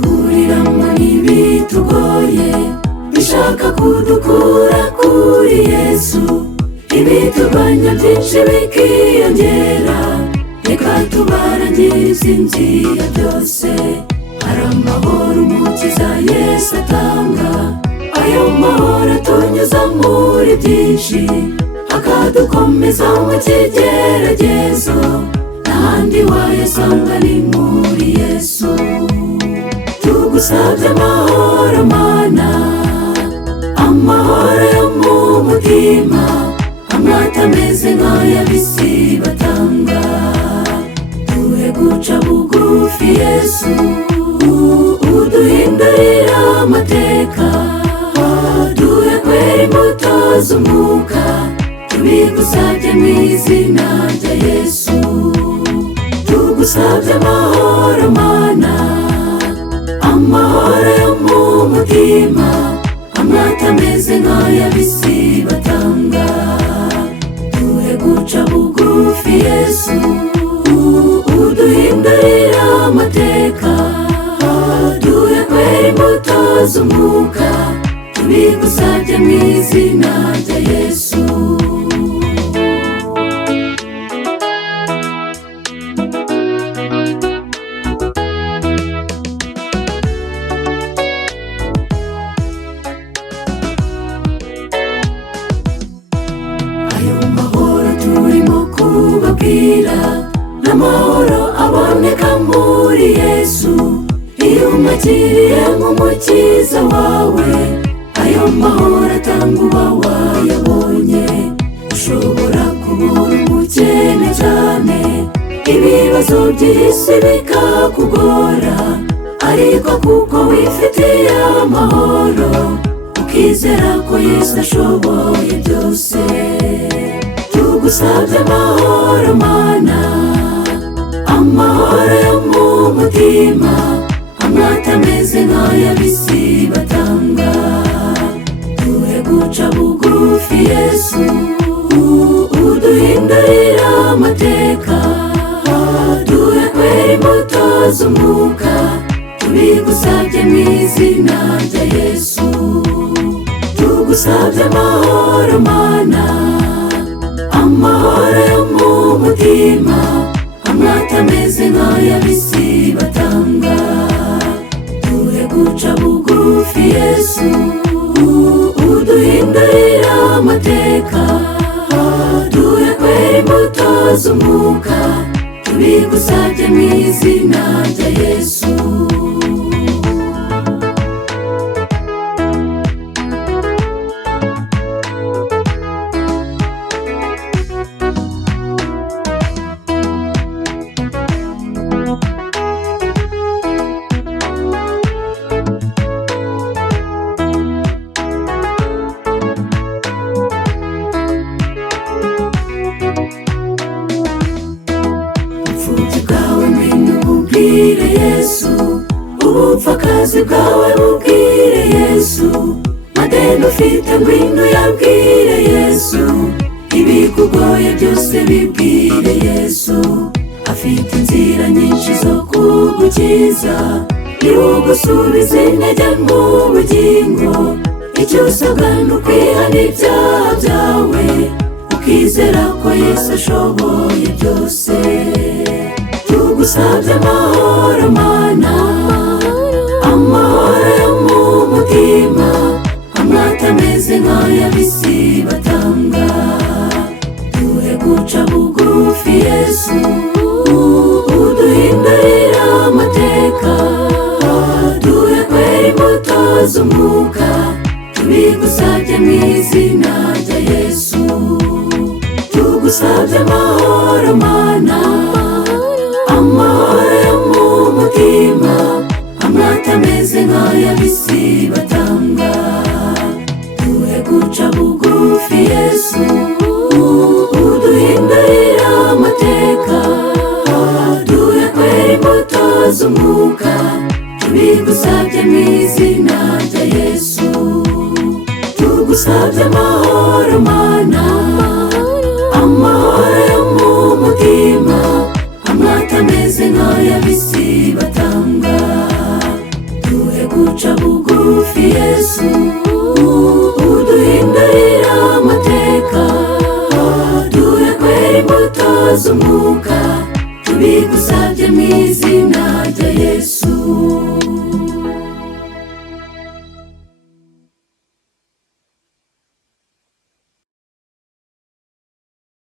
duhuriramo n'ibitugoye bishaka kudukura kuri Yesu, ibiturwanya byinshi bikiyongera, reka tubarangirize inzira byose. Hari amahoro umukiza Yesu atanga, ayo mahoro atunyuza muri byinshi, akadukomeza mu kigeragezo, n'ahandi wayasanga ni muri Yesu. Tugusabye amahoro Mana, amahoro yo mu mutima, amwe atameze nk'ay'ab'isi batanga. Duhe guca bugufi Yesu, uduhindurira amateka, duhe kwera imbuto z'umwuka, tubigusabye mu izina rya Yesu. Tugusabye amahoro Mana, amahoro yo mu mutima, amwe atameze nk'ay'ab'isi batanga. Duhe guca bugufi Yesu, uduhindurira amateka, duhe kwera imbuto z'umwuka, tubigusabye mu izina rya Yesu. Ayo mahoro turimo kubabwira, n'amahoro aboneka muri Yesu, iyo umwakiriye nk'umukiza wawe, ayo mahoro atanga uba wayabonye. Ushobora kubura umukene cyane, ibibazo by'isi bikakugora, ariko kuko wifitiye amahoro, ukizera ko Yesu ashoboye byose. Tugusabye amahoro Mana, amahoro yo mu mutima, amwe atameze nk'ay'ab'isi batanga. Duhe guca bugufi Yesu, uduhindurira amateka, duhe kwera imbuto z'umwuka, tubigusabye mu izina rya Yesu. Tugusabye amahoro Mana, amahoro yo mu mutima, amwe atameze nk'ay'ab'isi batanga. Duhe guca bugufi Yesu, uduhindurira amateka, duhe kwera imbuto z'umwuka, tubigusabye mu izina rya Yesu. Ubupfubyi bwawe ngwino ububwire Yesu, ubupfakazi bwawe bubwire Yesu, madeni ufite ngwino uyabwire Yesu, ibikugoye byose bibwire Yesu. Afite inzira nyinshi zo kugukiza, nibugusubiza intege mu bugingo, icyo usabwa ni ukwihana ibyaha byawe, ukizera ko Yesu ashoboye byose. Tugusabye amahoro Mana, amahoro yo mu mutima, amwe atameze nk'ay'ab'isi batanga. Duhe guca bugufi Yesu, uduhindurira amateka, duhe kwera imbuto z'umwuka, tubigusabye mu izina rya Yesu. Tugusabye amahoro Mana, amahoro yo mu mutima, amwe atameze nk'ay'ab'isi batanga. Duhe guca bugufi Yesu, uduhindurira amateka, duhe kwera imbuto z'umwuka, tubigusabye mu izina rya Yesu. Tugusabye amahoro Mana, amahoro yo mu mutima, amwe atameze nk'ay'ab'isi batanga. z'umwuka